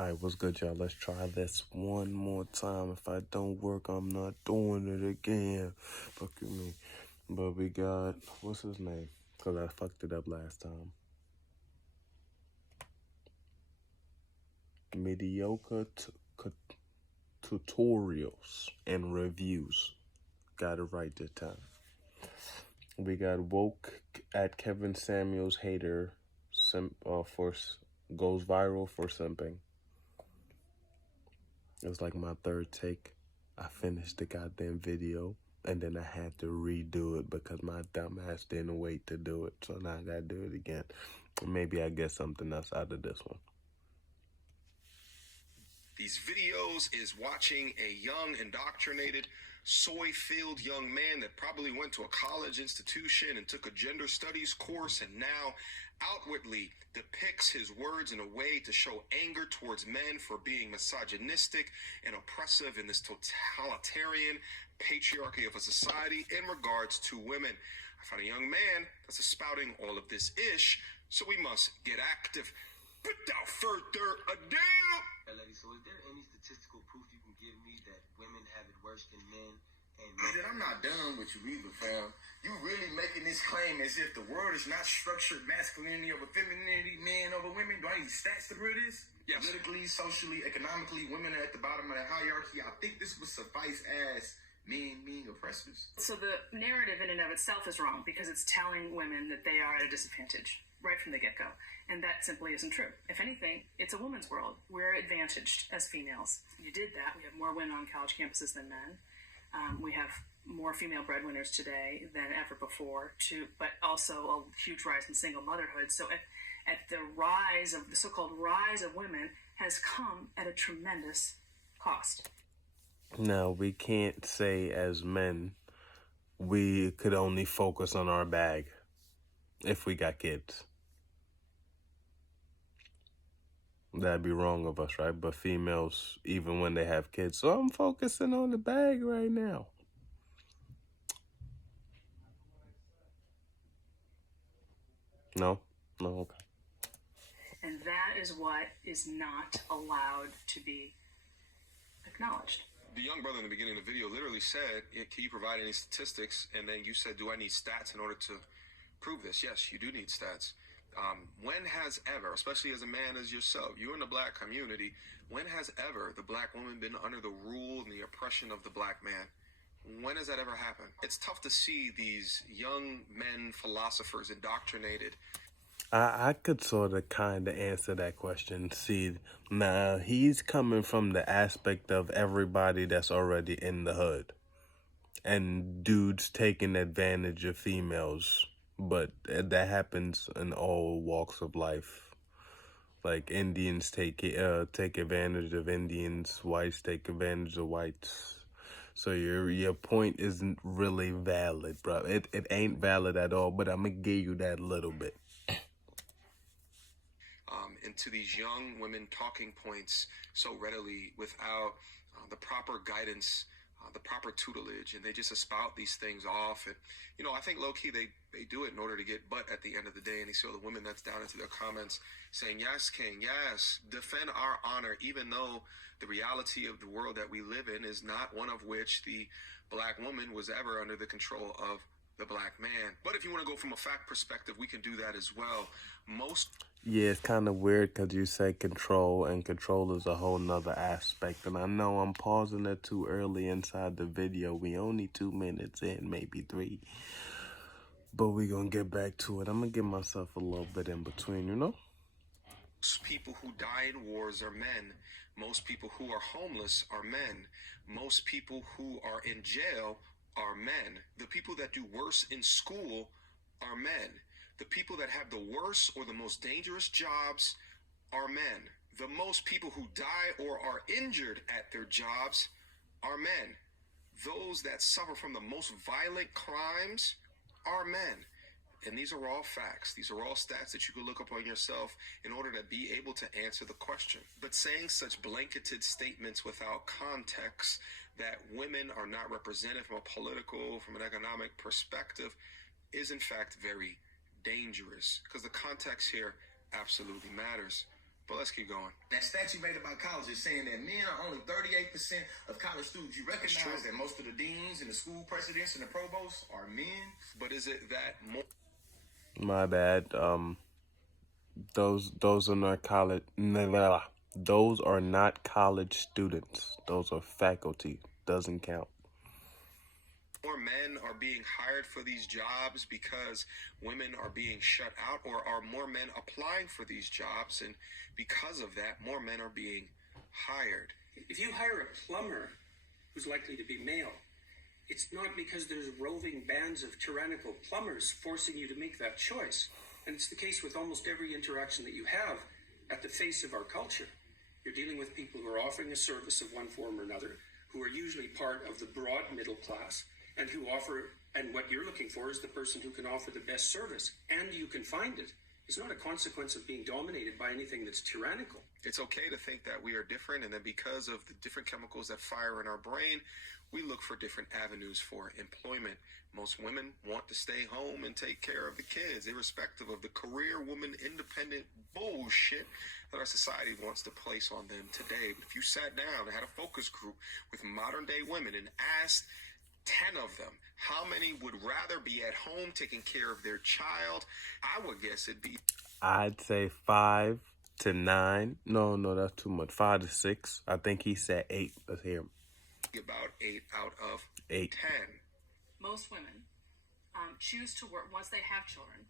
Alright, what's good, y'all? Let's try this one more time. If I don't work, I'm not doing it again. Fuck you, me. But we got, what's his name? Because I fucked it up last time. Mediocre tutorials and reviews. Got it right this time. We got woke at Kevin Samuels hater goes viral for simping. It was like my third take. I finished the goddamn video and then I had to redo it because my dumb ass didn't wait to do it. So now I gotta do it again. Maybe I get something else out of this one. These videos is watching a young, indoctrinated, soy-filled young man that probably went to a college institution and took a gender studies course and now outwardly depicts his words in a way to show anger towards men for being misogynistic and oppressive in this totalitarian patriarchy of a society in regards to women. I find a young man that's spouting all of this ish, so we must get active. Without further ado, lady, so is there any statistical proof you can give me that women have it worse than men? And I'm not done with you either, fam. You really making this claim as if the world is not structured masculinity over femininity, men over women. Do I need stats to prove this? Yes. Politically, socially, economically, women are at the bottom of the hierarchy. I think this would suffice as men being oppressors. So the narrative in and of itself is wrong because it's telling women that they are at a disadvantage right from the get-go. And that simply isn't true. If anything, it's a woman's world. We're advantaged as females. You did that. We have more women on college campuses than men. We have more female breadwinners today than ever before, but also a huge rise in single motherhood. So at the so-called rise of women has come at a tremendous cost. Now, we can't say as men we could only focus on our bag if we got kids. That'd be wrong of us, right? But females, even when they have kids, so I'm focusing on the bag right now. No, okay. And that is what is not allowed to be acknowledged. the young brother in the beginning of the video literally said, can you provide any statistics? And then you said, do I need stats in order to prove this? Yes, you do need stats. When has ever, especially as a man as yourself, you're in the black community, when has ever the black woman been under the rule and the oppression of the black man? When has that ever happened? It's tough to see these young men, philosophers, indoctrinated. I could sort of kind of answer that question. See, now he's coming from the aspect of everybody that's already in the hood. And dudes taking advantage of females. But that happens in all walks of life. Like Indians take advantage of Indians, whites take advantage of whites. So your point isn't really valid, bro. It ain't valid at all, but I'm gonna give you that little bit. Into these young women talking points so readily without the proper guidance, the proper tutelage, and they just spout these things off. And, you know, I think low-key they do it in order to get butt at the end of the day. And you see all the women that's down into their comments saying, yes, King, yes, defend our honor, even though the reality of the world that we live in is not one of which the black woman was ever under the control of the black man. But if you want to go from a fact perspective, we can do that as well. Yeah, it's kind of weird because you say control, and control is a whole nother aspect. And I know I'm pausing it too early inside the video. We only 2 minutes in, maybe 3. But we gonna get back to it. I'm gonna give myself a little bit in between, you know? Most people who die in wars are men. Most people who are homeless are men. Most people who are in jail are men. The people that do worse in school are men. The people that have the worst or the most dangerous jobs are men. The most people who die or are injured at their jobs are men. Those that suffer from the most violent crimes are men. And these are all facts. These are all stats that you can look up on yourself in order to be able to answer the question. But saying such blanketed statements without context that women are not represented from a political, from an economic perspective is in fact very dangerous, because the context here absolutely matters. But let's keep going. That stat you made about college is saying that men are only 38% of college students. You recognize that most of the deans and the school presidents and the provosts are men. But is it that more? My bad. Those are not college. Those are not college students. Those are faculty. Doesn't count. More men are being hired for these jobs because women are being shut out, or are more men applying for these jobs, and because of that, more men are being hired? If you hire a plumber who's likely to be male, it's not because there's roving bands of tyrannical plumbers forcing you to make that choice. And it's the case with almost every interaction that you have at the face of our culture. You're dealing with people who are offering a service of one form or another, who are usually part of the broad middle class, and who offer, and what you're looking for is the person who can offer the best service, and you can find it. It's not a consequence of being dominated by anything that's tyrannical. It's okay to think that we are different, and that because of the different chemicals that fire in our brain, we look for different avenues for employment. Most women want to stay home and take care of the kids, irrespective of the career woman independent bullshit that our society wants to place on them today. But if you sat down and had a focus group with modern day women and asked 10 of them how many would rather be at home taking care of their child, I would guess it'd be... I'd say 5 to 9. No, that's too much. 5 to 6. I think he said 8. Let's hear him. About 8 out of 8. 10. Most women choose to work once they have children,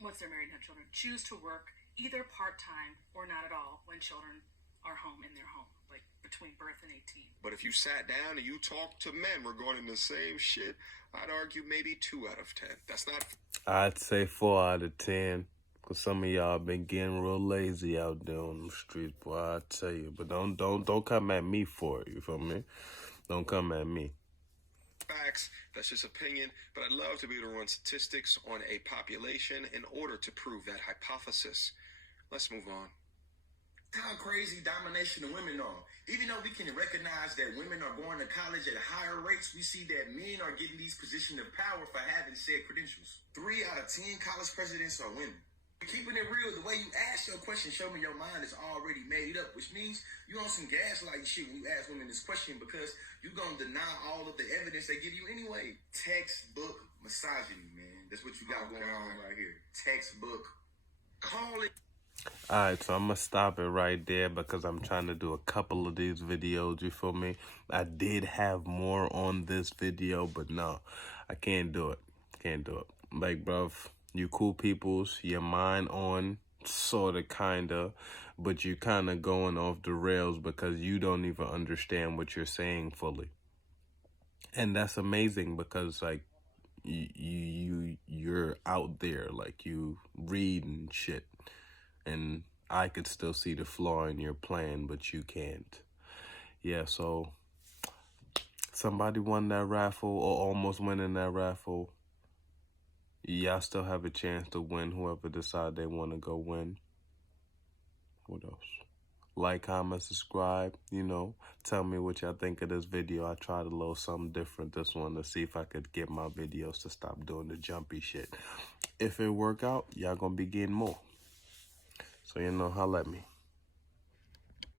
once they're married and have children, choose to work either part-time or not at all when children are home in their home, like between birth and 18. But if you sat down and you talked to men regarding the same shit, I'd argue maybe 2 out of 10. That's not... I'd say 4 out of 10. Cause some of y'all been getting real lazy out there on the streets, boy. I tell you. But don't come at me for it. You feel me? Don't come at me. Facts. That's just opinion. But I'd love to be able to run statistics on a population in order to prove that hypothesis. Let's move on. How crazy domination of women are. Even though we can recognize that women are going to college at higher rates, we see that men are getting these positions of power for having said credentials. 3 out of 10 college presidents are women. Keeping it real, the way you ask your question show me your mind is already made up, which means you on some gaslight shit when you ask women this question, because you gonna deny all of the evidence they give you anyway. Textbook misogyny, man. That's what you got going on right here. Textbook. Call it. Alright, so I'm gonna stop it right there because I'm trying to do a couple of these videos, you feel me? I did have more on this video, but no, I can't do it. Like, bruv, you cool peoples, your mind on, sorta, kinda, but you kinda going off the rails because you don't even understand what you're saying fully. And that's amazing because, like, you're out there, like, you read and shit. And I could still see the flaw in your plan, but you can't. Yeah, so somebody won that raffle or almost winning that raffle. Y'all still have a chance to win, whoever decide they want to go win. What else? Like, comment, subscribe, you know. Tell me what y'all think of this video. I tried a little something different this one to see if I could get my videos to stop doing the jumpy shit. If it work out, y'all gonna be getting more. So, you know, holla at me.